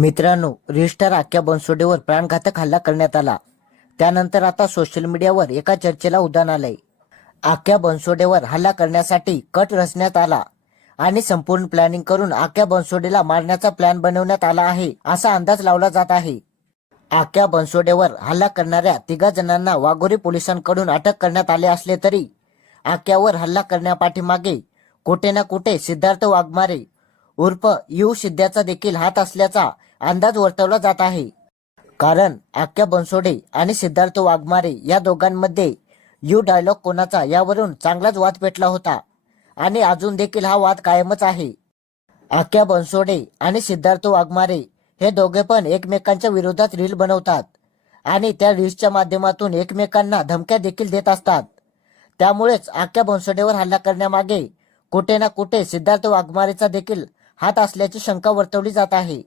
मित्रांनो, रील आख्या बनसोडेवर प्राणघातक हल्ला करण्यात आला. त्यानंतर आता सोशल मीडियावर एका चर्चेला उधाण आलंय. आख्या बनसोडेवर हल्ला करण्यासाठी कट रचण्यात आला आणि संपूर्ण प्लॅनिंग करून आख्या बनसोडेला मारण्याचा प्लॅन बनवण्यात आला आहे, असा अंदाज लावला जात आहे. आख्या बनसोडेवर हल्ला करणाऱ्या 3 जणांना वाघोरी पोलिसांकडून अटक करण्यात आले असले तरी आख्यावर हल्ला करण्यापाठीमागे कुठे ना कुठे सिद्धार्थ वाघमारे उर्फ यू सिद्ध्याचा देखील हात असल्याचा अंदाज वर्तवला जात आहे. कारण आख्या बनसोडे आणि सिद्धार्थ वाघमारे या दोघांमध्ये यू डायलॉग कोणाचा यावरून चांगलाच वाद पेटला होता आणि अजून देखील हा वाद कायमच आहे. आख्या बनसोडे आणि सिद्धार्थ वाघमारे हे दोघे पण एकमेकांच्या विरोधात रील बनवतात आणि त्या रील्सच्या माध्यमातून एकमेकांना धमक्या देखील देत असतात. त्यामुळेच आख्या बनसोडेवर हल्ला करण्यामागे कुठे ना कुठे सिद्धार्थ वाघमारेचा देखील हात असल्याची शंका वर्तवली जात आहे.